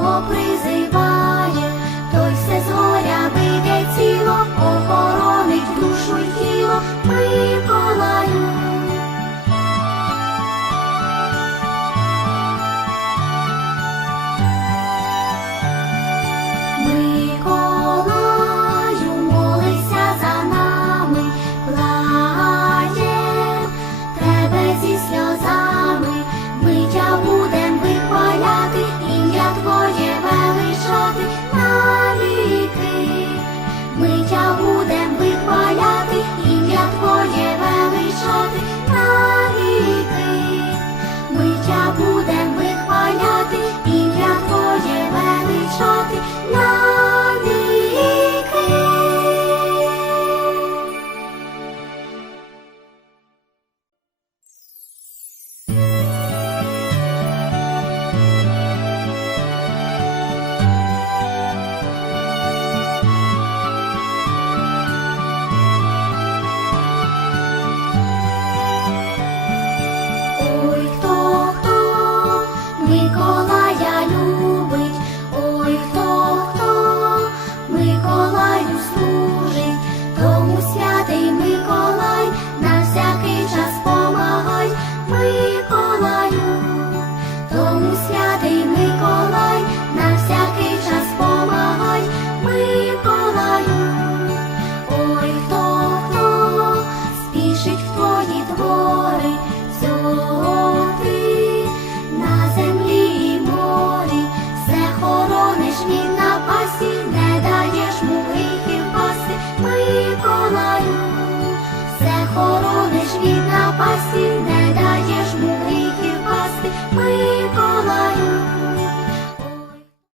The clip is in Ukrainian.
Бога. 说的